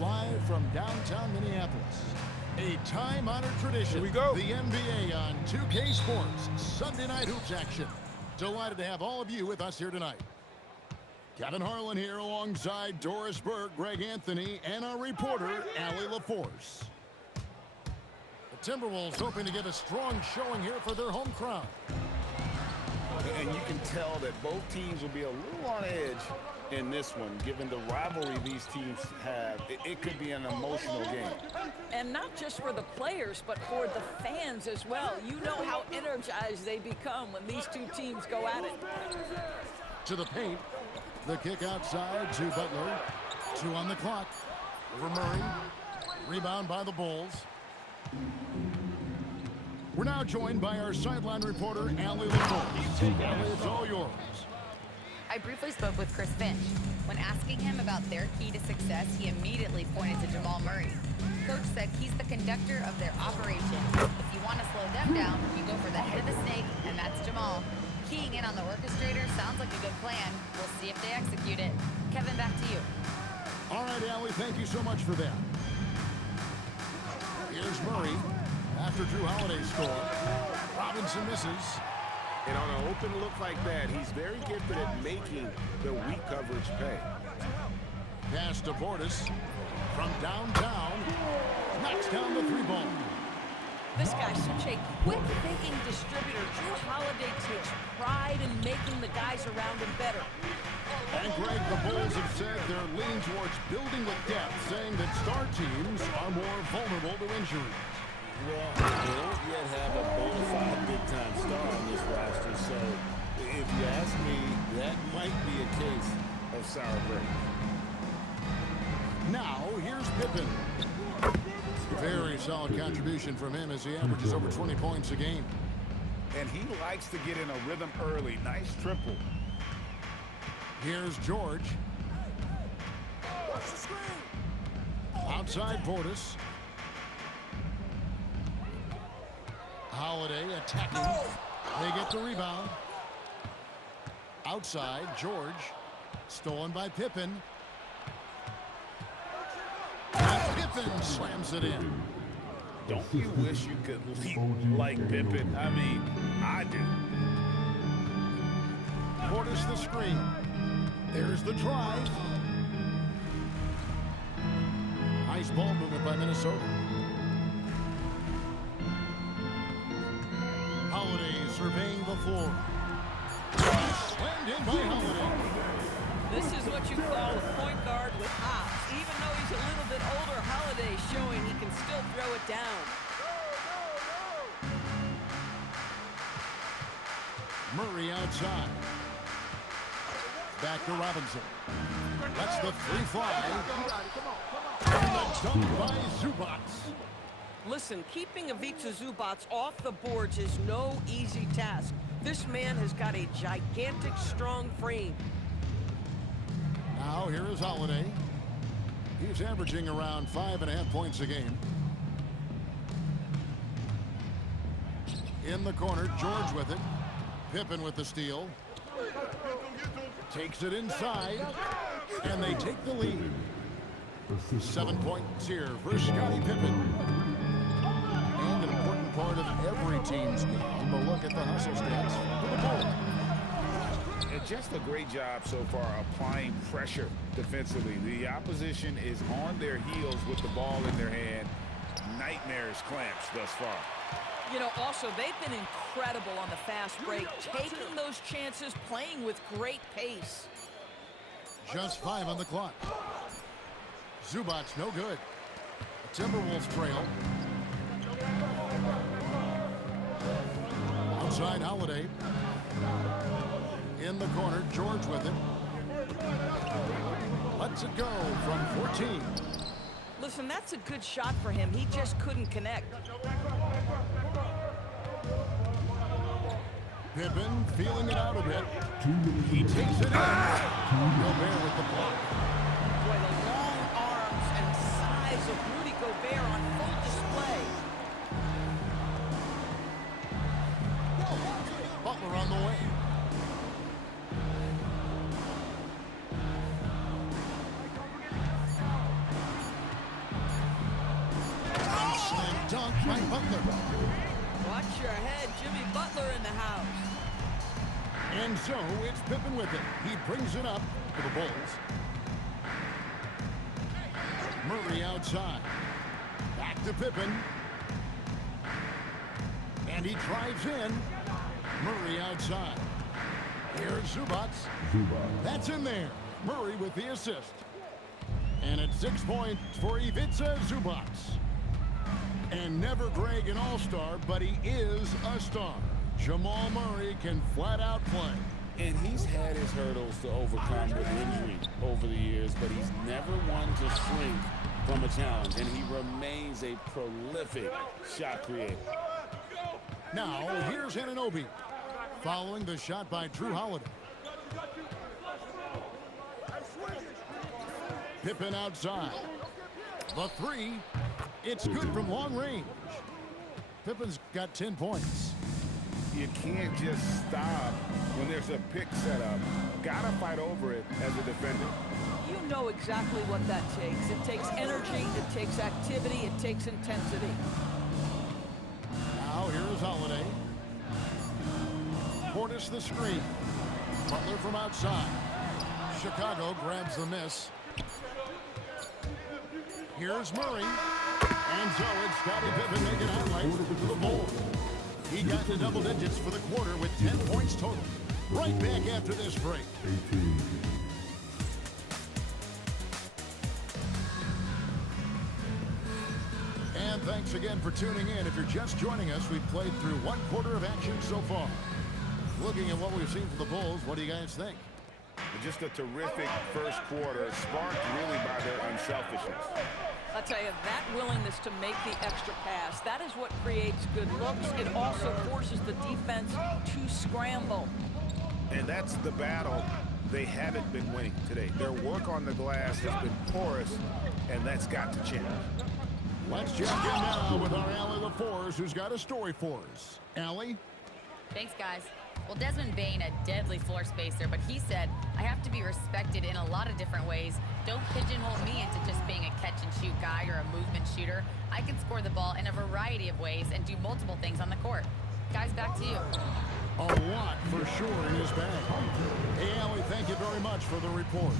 live from downtown Minneapolis. A time-honored tradition. Here we go. The NBA on 2K Sports Sunday Night Hoops action. Delighted to have all of you with us here tonight. Kevin Harlan here alongside Doris Burke, Greg Anthony, and our reporter, Allie LaForce. The Timberwolves hoping to give a strong showing here for their home crowd. And you can tell that both teams will be a little on edge in this one, given the rivalry these teams have. It could be an emotional game. And not just for the players, but for the fans as well. You know how energized they become when these two teams go at it. To the paint. The kick outside to Butler. 2 on the clock. Over Murray. Rebound by the Bulls. We're now joined by our sideline reporter, Allie LaForce. Allie, it's all yours. I briefly spoke with Chris Finch. When asking him about their key to success, he immediately pointed to Jamal Murray. Coach said he's the conductor of their operation. If you want to slow them down, you go for the head of the snake, and that's Jamal. Keying in on the orchestrator sounds like a good plan. We'll see if they execute it. Kevin, back to you. All right, Allie, thank you so much for that. Here's Murray. After Drew Holiday score, Robinson misses. And on an open look like that, he's very gifted at making the weak coverage pay. Pass to Portis from downtown. Knocks down the 3-ball. This guy's such a quick-thinking distributor. Drew Holiday takes pride in making the guys around him better. And Greg, the Bulls have said they're leaning towards building with depth, saying that star teams are more vulnerable to injury. Well, they don't yet have a bona fide big-time star on this roster, so if you ask me, that might be a case of sour grapes. Now, here's Pippen. Very solid contribution from him as he averages over 20 points a game. And he likes to get in a rhythm early. Nice triple. Here's George. Outside Portis. Holiday attacking. They get the rebound. Outside, George. Stolen by Pippen. And Pippen slams it in. Don't you wish you could leap like Pippen? I mean, I do. Portis the screen. There's the drive. Nice ball movement by Minnesota. Holiday surveying the floor. Slammed in by Holiday. This is what you call a point guard with hops. Even though he's a little bit older, Holiday showing he can still throw it down. Murray outside. Back to Robinson. That's the free fly. And the dunk by Zubac. Listen, keeping Ivica Zubac off the boards is no easy task. This man has got a gigantic, strong frame. Now here is Holiday. He's averaging around 5.5 points a game. In the corner, George with it. Pippen with the steal. Takes it inside, and they take the lead. 7 points here for Scottie Pippen. And an important part of every team's game. A look at the hustle stats for the Bulls. And just a great job so far applying pressure defensively. The opposition is on their heels with the ball in their hand. Nightmarish clamps thus far. You know, also, they've been incredible on the fast break, taking those chances, playing with great pace. Just 5 on the clock. Zubac, no good. The Timberwolves trail. Outside Holiday. In the corner, George with it. Lets it go from 14. Listen, that's a good shot for him. He just couldn't connect. Pippen feeling it out a bit. He takes it in. Gobert with the block. Boy, the long arms and size of Rudy Gobert on full display. Butler on the way. dunk by Butler. Watch your head. Jimmy Butler in the house. And so it's Pippen with it. He brings it up for the Bulls. Murray outside. Back to Pippen. And he drives in. Murray outside. Here's Zubac. That's in there. Murray with the assist. And it's 6 points for Ivica Zubac. And never Greg an all-star, but he is a star. Jamal Murray can flat out play. And he's had his hurdles to overcome with injury over the years, but he's never one to shrink from a challenge, and he remains a prolific shot creator. Now, here's Anunoby, following the shot by Drew Holiday. Pippen outside. The three. It's good from long range. Pippen's got 10 points. You can't just stop when there's a pick set up. Gotta fight over it as a defender. You know exactly what that takes. It takes energy, it takes activity, it takes intensity. Now here's Holiday. Portis the screen. Butler from outside. Chicago grabs the miss. Here's Murray. And so it's Scottie Pippen making highlights for the Bulls. He got to double digits for the quarter with 10 points total. Right back after this break. And thanks again for tuning in. If you're just joining us, we've played through 1 quarter of action so far. Looking at what we've seen from the Bulls, what do you guys think? Just a terrific first quarter, sparked really by their unselfishness. I'll tell you, that willingness to make the extra pass, that is what creates good looks. It also forces the defense to scramble. And that's the battle they haven't been winning today. Their work on the glass has been porous, and that's got to change. Let's check in now with our Allie LaForce, who's got a story for us. Allie? Thanks, guys. Well, Desmond Bane, a deadly floor spacer, but he said, I have to be respected in a lot of different ways. Don't pigeonhole me into just being a catch-and-shoot guy or a movement shooter. I can score the ball in a variety of ways and do multiple things on the court. Guys, back to you. A lot for sure in his bag. Hey, Allie, thank you very much for the report.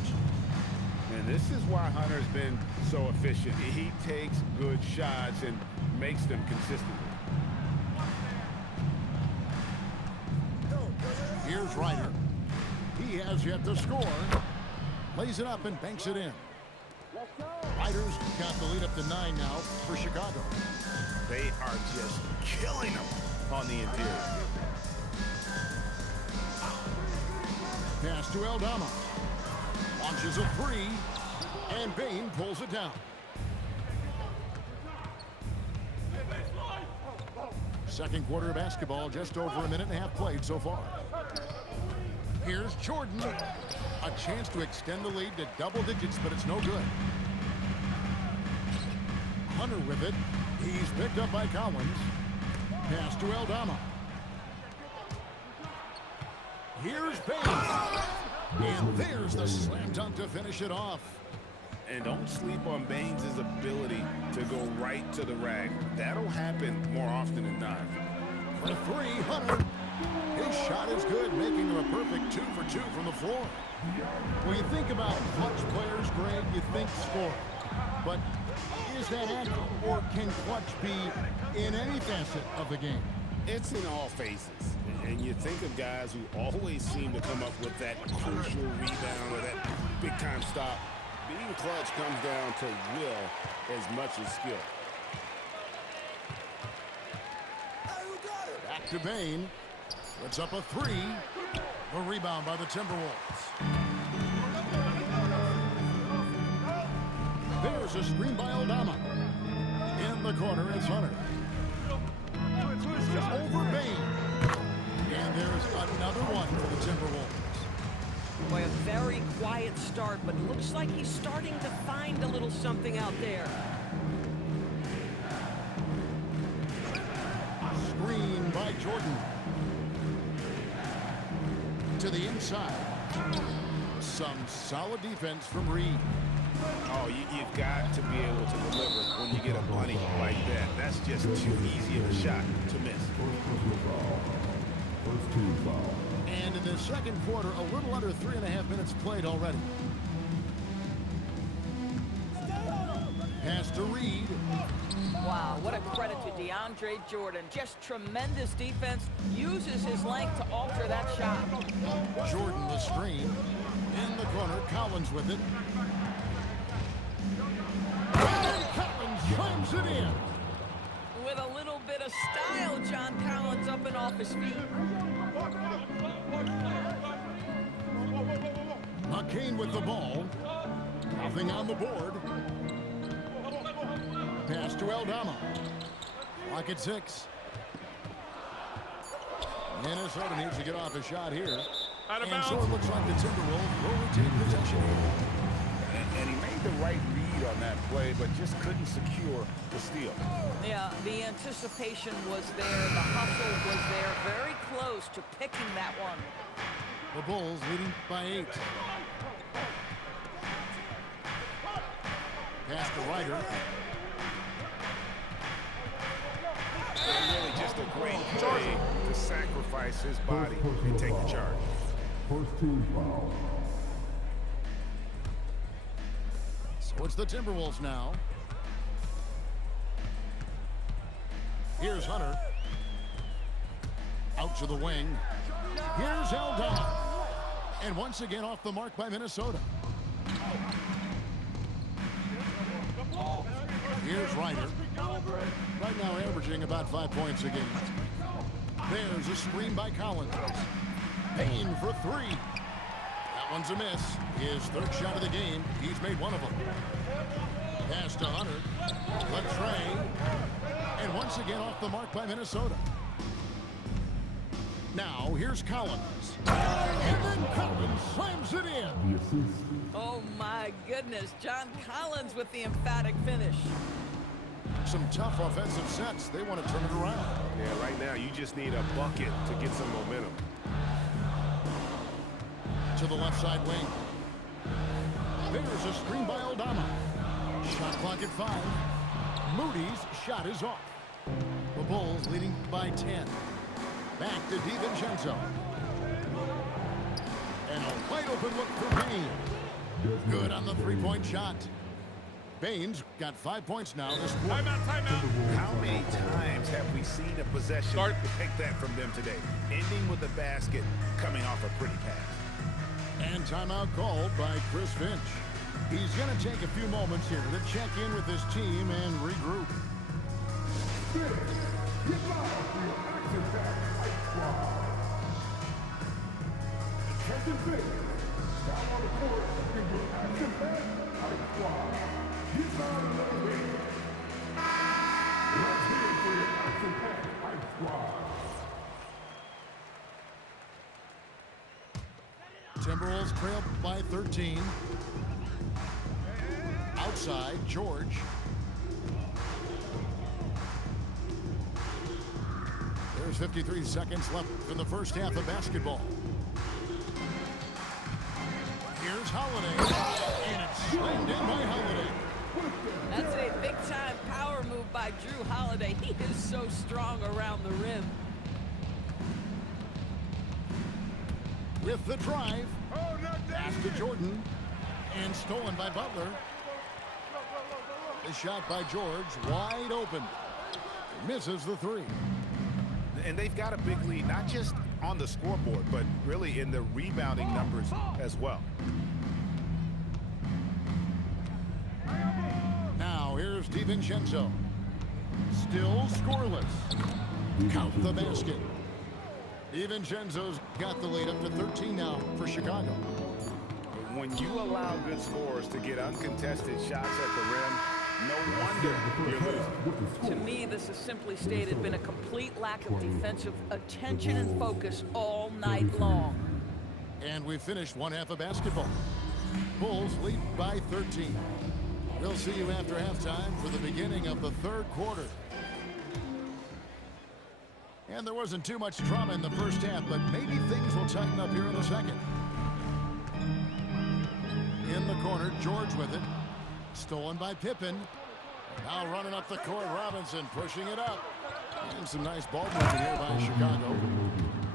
And this is why Hunter's been so efficient. He takes good shots and makes them consistently. Here's Ryder. He has yet to score. Lays it up and banks it in. Ryder's got the lead up to 9 now for Chicago. They are just killing them on the interior. Pass to Aldama. Launches a 3, and Bane pulls it down. Second quarter of basketball, just over a minute and a half played so far. Here's Jordan. A chance to extend the lead to double digits, but it's no good. Hunter with it. He's picked up by Collins. Pass to Aldama. Here's Bane. And there's the slam dunk to finish it off. And don't sleep on Baines' ability to go right to the rack. That'll happen more often than not. For 3, Hunter. His shot is good, making him a perfect 2 for 2 from the floor. When you think about clutch players, Greg, you think score. But is that accurate, or can clutch be in any facet of the game? It's in all phases. And you think of guys who always seem to come up with that crucial rebound or that big-time stop. Being clutch comes down to will as much as skill. Back to Bane. Puts up a 3. The rebound by the Timberwolves. There's a screen by Aldama. In the corner is Hunter. Over Bane. And there's another one for the Timberwolves. Boy, a very quiet start, but looks like he's starting to find a little something out there. Screen by Jordan. To the inside. Some solid defense from Reed. Oh, you've got to be able to deliver when when you get a bunny like that. That's just too easy of a shot to miss. And in the second quarter, a little under 3.5 minutes played already. Pass to Reed. Wow, what a credit to DeAndre Jordan. Just tremendous defense. Uses his length to alter that shot. Jordan the screen. In the corner, Collins with it. And Collins slams it in. With a little bit of style, John Collins up and off his feet. McCain with the ball. Nothing on the board. Pass to Aldama. Clock at 6. Minnesota needs to get off a shot here. And so it looks like the Timberwolves will retain possession. And he made the right read on that play, but just couldn't secure the steal. Yeah, the anticipation was there. The hustle was there. Very close to picking that one. The Bulls leading by 8. Pass to Ryder. Really just a great play to sacrifice his body and take the charge. First team foul. So it's the Timberwolves now. Here's Hunter. Out to the wing. Here's Aldama. And once again off the mark by Minnesota. Here's Ryder. Right now averaging about 5 points a game. There's a screen by Collins. Payne for 3. That one's a miss. His third shot of the game. He's made one of them. Pass to Hunter. Latrey. And once again off the mark by Minnesota. Now here's Collins. And then Collins slams it in. The assist. Oh my goodness, John Collins with the emphatic finish. Some tough offensive sets. They want to turn it around. Yeah, right now you just need a bucket to get some momentum. To the left side wing. There's a screen by Aldama. Shot clock at 5. Moody's shot is off. The Bulls leading by 10. Back to DiVincenzo. And a wide open look for Payne. Good on the three-point shot. Baines got 5 points now this quarter. Timeout. How many times have we seen a possession like that from them today? Ending with a basket, coming off a pretty pass. And timeout called by Chris Finch. He's going to take a few moments here to check in with his team and regroup. Get live for your action-packed hype squad. Attention fans, down on the court in your action-packed hype squad. Get loud and let me. Let's hear it for your action-packed hype squad. Timberwolves trail by 13. Outside, George. There's 53 seconds left in the first half of basketball. Here's Holiday. And it's slammed in by Holiday. That's a big-time power move by Drew Holiday. He is so strong around the rim. With the drive. Pass to Jordan. And stolen by Butler. The shot by George, wide open. Misses the 3. And they've got a big lead, not just on the scoreboard, but really in the rebounding numbers as well. Now here's DiVincenzo. Still scoreless. Count the basket. DiVincenzo's got the lead up to 13 now for Chicago. When you allow good scorers to get uncontested shots at the rim, no wonder you're losing. To me, this has simply stated been a complete lack of defensive attention and focus all night long. And we finished one half of basketball. Bulls lead by 13. We'll see you after halftime for the beginning of the third quarter. And there wasn't too much drama in the first half, but maybe things will tighten up here in the second. In the corner, George with it. Stolen by Pippen. Now running up the court, Robinson pushing it up. And some nice ball movement here by Chicago.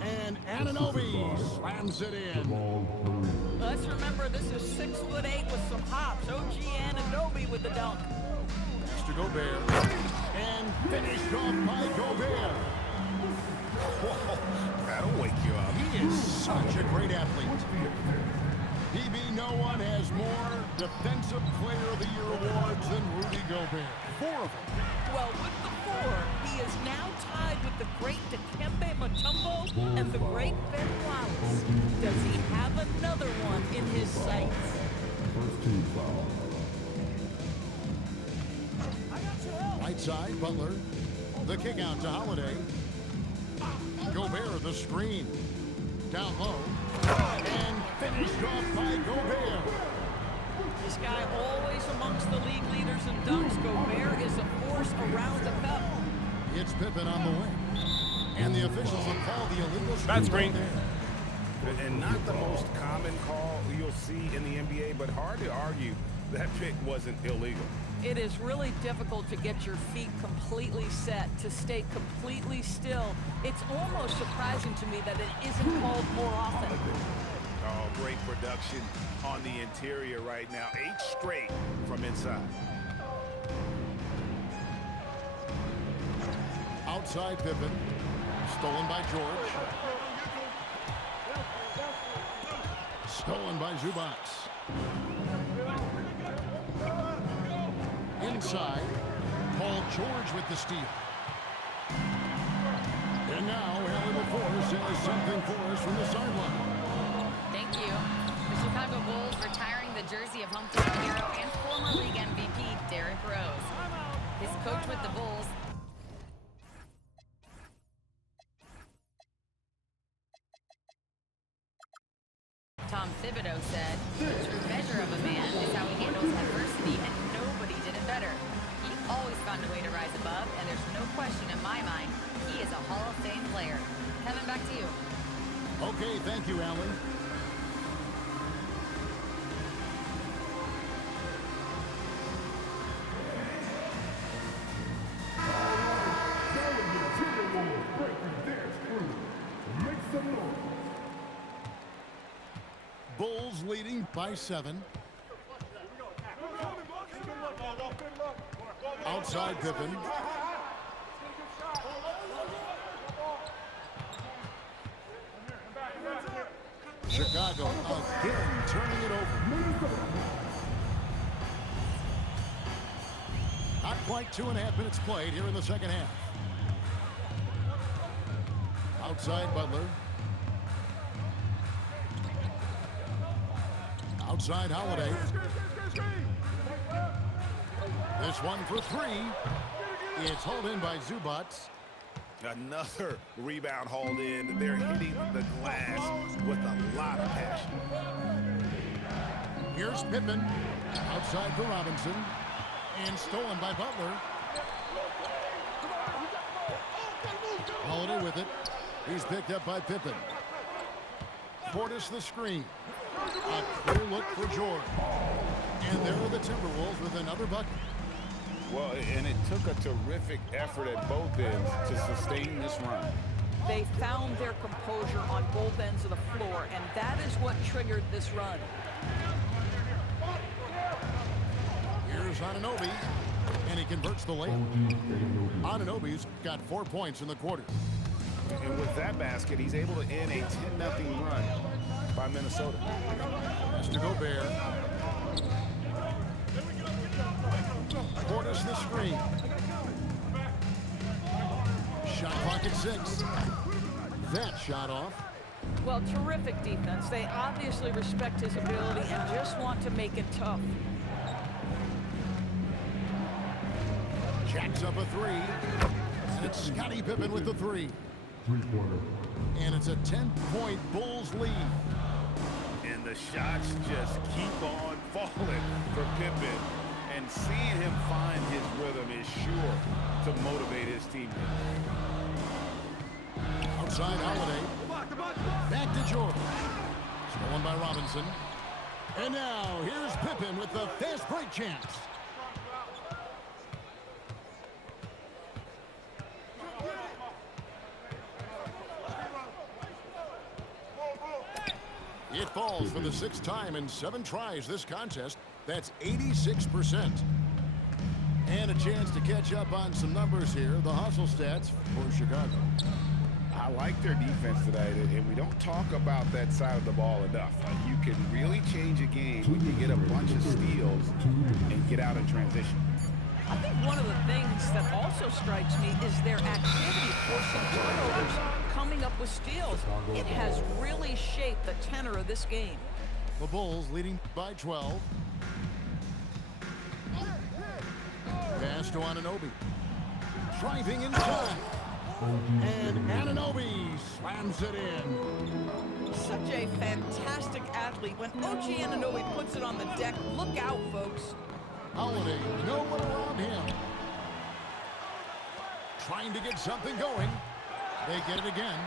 And Anunoby slams it in. Let's remember this is 6'8" with some hops. OG Anunoby with the dunk. To Gobert, and finished off by Gobert. Whoa, that'll wake you up. He is such a great athlete. PB, no one has more Defensive Player of the Year awards than Rudy Gobert. 4 of them. Well, with the 4, he is now tied with the great Dikembe Mutombo and the great Ben Wallace. Does he have another one in his sights? First team foul. Right side, Butler. The kick out to Holiday. Gobert, the screen. Down low. And finished off by Gobert. This guy always amongst the league leaders in dunks. Gobert is a force around the cup. It's Pippen on the way. And the officials have called the illegal Bad screen. screen. And not the most common call you'll see in the NBA, but hard to argue that pick wasn't illegal. It is really difficult to get your feet completely set, to stay completely still. It's almost surprising to me that it isn't called more often. Oh, great production on the interior right now. 8 straight from inside. Outside Pippen. Stolen by George. Stolen by Zubats. Inside, Paul George with the steal. And now, Allie LaForce has something for us from the sideline. Thank you. The Chicago Bulls retiring the jersey of hometown hero and former league MVP Derrick Rose. His coach with the Bulls, Tom Thibodeau, said, "The true measure of a man is how he handles adversity, and nobody did it better. He always found a way to rise above, and there's no question in my mind he is a Hall of Fame player." Kevin, back to you. Okay, thank you, Allen. Bulls leading by 7. Outside Pippen. Chicago again turning it over. Not quite 2.5 minutes played here in the second half. Outside Butler. Outside Holiday. This one for 3. It's hauled in by Zubats. Another rebound hauled in. They're hitting the glass with a lot of passion. Here's Pippen. Outside for Robinson. And stolen by Butler. Holiday with it. He's picked up by Pippen. Portis the screen. A clear look for George. And there are the Timberwolves with another bucket. Well, and it took a terrific effort at both ends to sustain this run. They found their composure on both ends of the floor, and that is what triggered this run. Here's Anunoby, and he converts the layup. Anunoby's got 4 points in the quarter. And with that basket, he's able to end a 10-0 run by Minnesota. Mr. Gobert. Portis the screen. Shot clock at 6. That shot off. Well, terrific defense. They obviously respect his ability and just want to make it tough. Jacks up a 3. And it's Scottie Pippen with the 3. And it's a 10-point Bulls lead. And the shots just keep on falling for Pippen. And seeing him find his rhythm is sure to motivate his teammates. Outside Holiday. Back to George. Stolen by Robinson. And now here's Pippen with the fast break chance. balls for the 6th time in 7 tries this contest. That's 86%. And a chance to catch up on some numbers here. The hustle stats for Chicago. I like their defense tonight, and we don't talk about that side of the ball enough. You can really change a game when you get a bunch of steals and get out in transition. I think one of the things that also strikes me is their activity forcing turnovers, coming up with steals. It has really shaped the tenor of this game. The Bulls leading by 12. Pass to Anunoby. Driving inside. And Anunoby slams it in. Such a fantastic athlete. When OG Anunoby puts it on the deck, look out, folks. Holiday, no one around him. Trying to get something going. They get it again.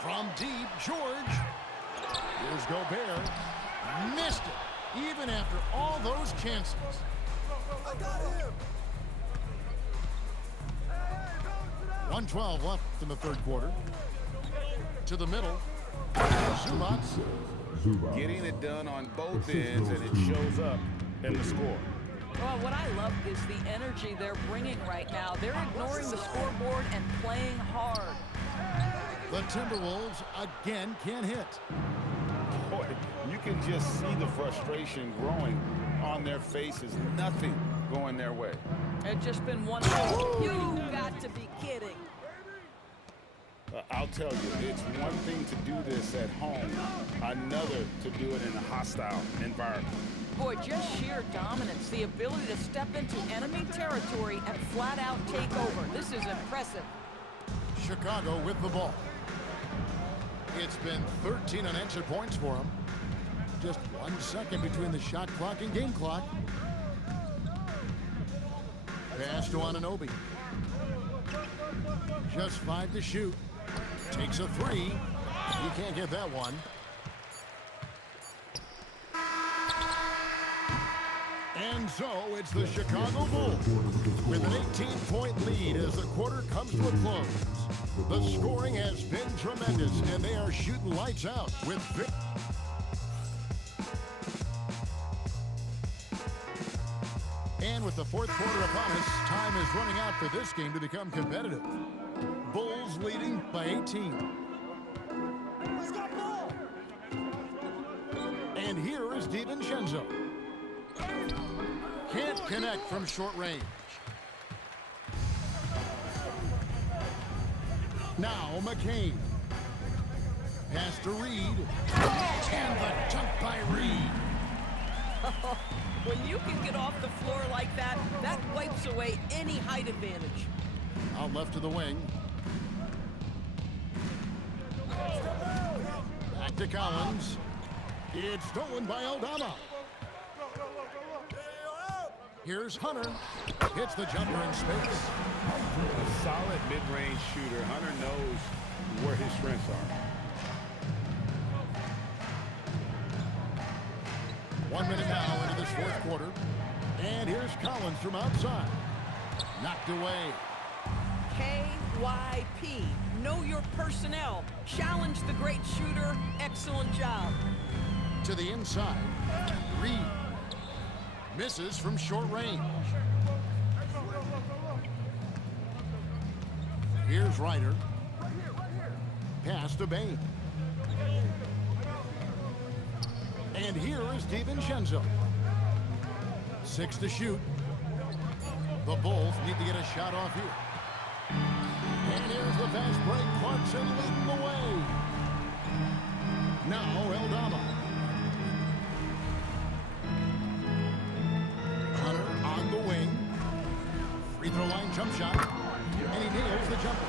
From deep, George. Here's Gobert. Missed it, even after all those chances. I got him. 1:12 left in the 3rd quarter. To the middle. Zubac. Getting it done on both ends, and it shows up in the score. Well, what I love is the energy they're bringing right now. They're ignoring the scoreboard and playing hard. The Timberwolves again can't hit. Boy, you can just see the frustration growing on their faces. Nothing going their way. It's just been one. You got to be kidding. I'll tell you, it's one thing to do this at home, another to do it in a hostile environment. Boy, just sheer dominance, the ability to step into enemy territory and flat out take over. This is impressive. Chicago with the ball. It's been 13 unanswered points for them. Just 1 second between the shot clock and game clock. Pass to Anunoby. Just 5 to shoot. Takes a 3. You can't get that one. And so it's the Chicago Bulls with an 18-point lead as the quarter comes to a close. The scoring has been tremendous, and they are shooting lights out with And with the 4th quarter upon us, time is running out for this game to become competitive. Bulls leading by 18. And here is DiVincenzo. Can't connect from short range. Now McCain. Pass to Reed. And the jump by Reed. When you can get off the floor like that, that wipes away any height advantage. Out left to the wing. Back to Collins. It's stolen by Aldama. Here's Hunter. Hits the jumper in space. A solid mid-range shooter. Hunter knows where his strengths are. 1 minute now into this 4th quarter. And here's Collins from outside. Knocked away. KYP. Know your personnel. Challenge the great shooter. Excellent job. To the inside. Reed. Misses from short range. Here's Ryder. Pass to Bain. And here is DiVincenzo. 6 to shoot. The Bulls need to get a shot off here. And here's the fast break. Clarkson leading the way. Now Aldama. Hunter on the wing. Free throw line jump shot. And he nails the jumper.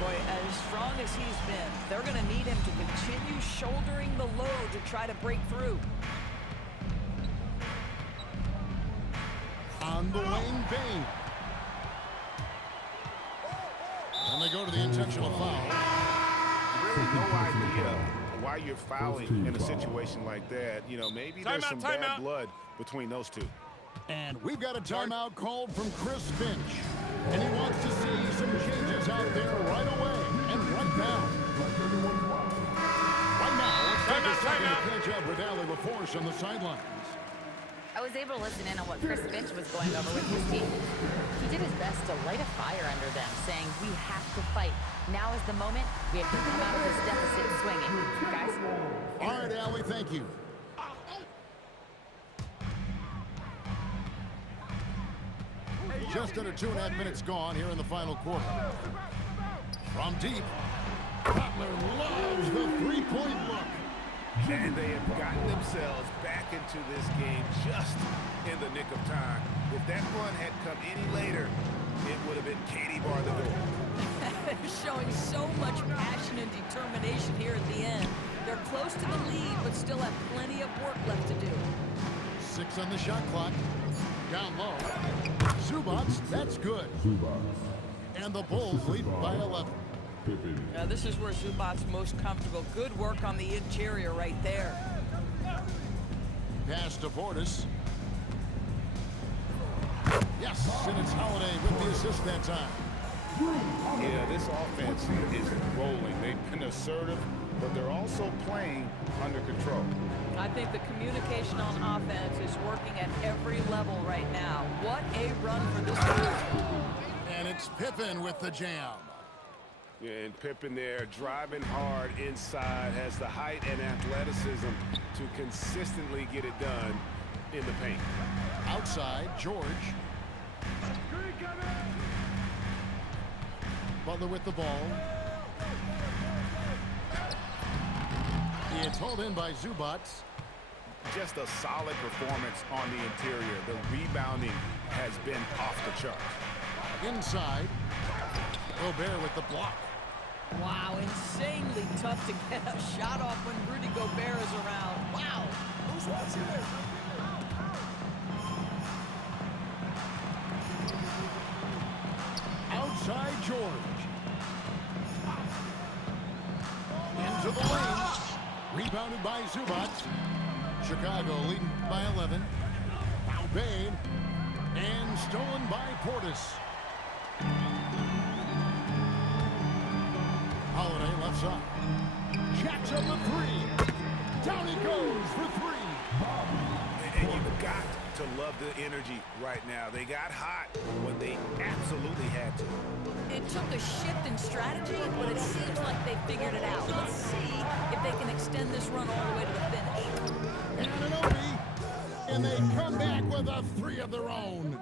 Boy, as strong as he's been, they're going to need him to continue shouldering the load to try to break through. On the wing, Bain. And they go to the intentional foul. Really no idea why you're fouling in a situation like that. You know, maybe there's some bad blood between those two. And we've got a timeout called from Chris Finch. And he wants to see some changes out there right away and right now. Right now, it's take a second to catch up with Allie LaForce on the sidelines. I was able to listen in on what Chris Finch was going over with his team. He did his best to light a fire under them, saying, we have to fight. Now is the moment. We have to come out of this deficit swinging. Guys? All right, Allie, thank you. Just under 2.5 minutes gone here in the final quarter. From deep, Butler loves the three-point look. And they have gotten themselves back into this game just in the nick of time. If that run had come any later, it would have been Katie bar the door. Showing so much passion and determination here at the end. They're close to the lead, but still have plenty of work left to do. 6 on the shot clock. Down low. Zubac, that's good. And the Bulls lead by 11. This is where Zubac's most comfortable. Good work on the interior right there. Pass to Portis. Yes, and it's Holiday with the assist that time. Yeah, this offense is rolling. They've been assertive, but they're also playing under control. I think the communication on offense is working at every level right now. What a run for this group. And it's Pippen with the jam. Yeah, and Pippen there driving hard inside, has the height and athleticism to consistently get it done in the paint. Outside, George. Butler with the ball. It's hauled in by Zubac. Just a solid performance on the interior. The rebounding has been off the charts. Inside, Gobert with the block. Wow, insanely tough to get a shot off when Rudy Gobert is around. Wow. Who's watching this? Outside, George. Into the lane. Rebounded by Zubac. Chicago leading by 11. Bane. And stolen by Portis. Holiday left side. Jacks up the three. Down he goes for three. And you've got to love the energy right now. They got hot when they absolutely had to. It took a shift in strategy, but it seems like they figured it out. Let's see if they can extend this run all the way to the finish. Anunoby, and they come back with a three of their own.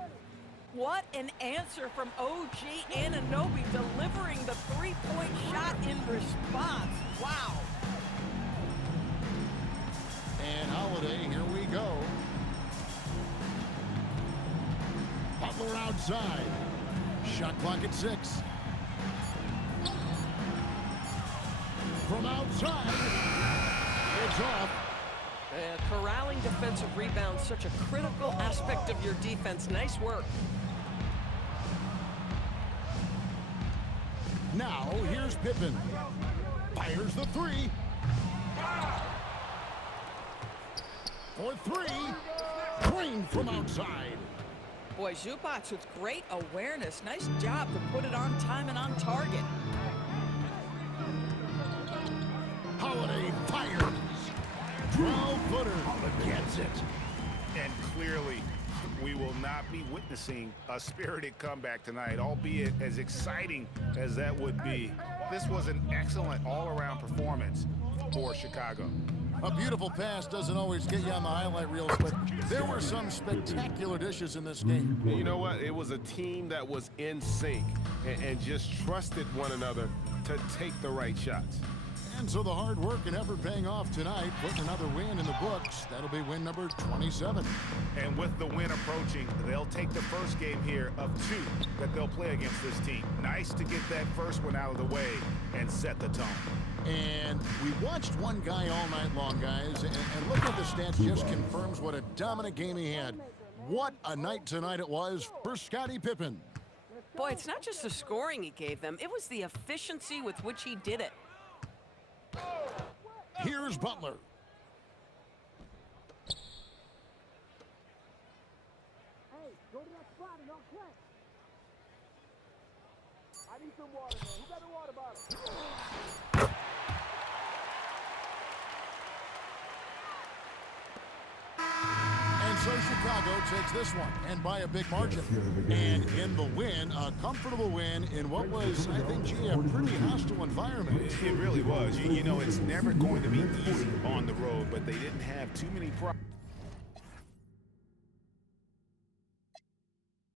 What an answer from OG Anunoby, delivering the three-point shot in response. Wow. And Holiday, here we go. Butler outside. Shot clock at 6. From outside, it's off. Corralling defensive rebounds, such a critical aspect of your defense. Nice work. Now, here's Pippen. Fires the three. For three. Green from outside. Boy, Zubac with great awareness. Nice job to put it on time and on target. Holiday fires. 12-footer. Gets it. And clearly, we will not be witnessing a spirited comeback tonight, albeit as exciting as that would be. This was an excellent all-around performance for Chicago. A beautiful pass doesn't always get you on the highlight reels, but there were some spectacular dishes in this game. You know what? It was a team that was in sync and just trusted one another to take the right shots. And so the hard work and effort paying off tonight, putting another win in the books. That'll be win number 27. And with the win approaching, they'll take the first game here of 2 that they'll play against this team. Nice to get that first one out of the way and set the tone. And we watched one guy all night long, guys, and look at the stats just confirms what a dominant game he had. What a night tonight it was for Scottie Pippen. Boy, it's not just the scoring he gave them. It was the efficiency with which he did it. Here's Butler. Hey, go to that spot and don't quit. I need some water, man. Who got a water bottle? Chicago takes this one, and by a big margin. And in the win, a comfortable win in what was, I think, gee, a pretty hostile environment. It really was. You know, it's never going to be easy on the road, but they didn't have too many problems.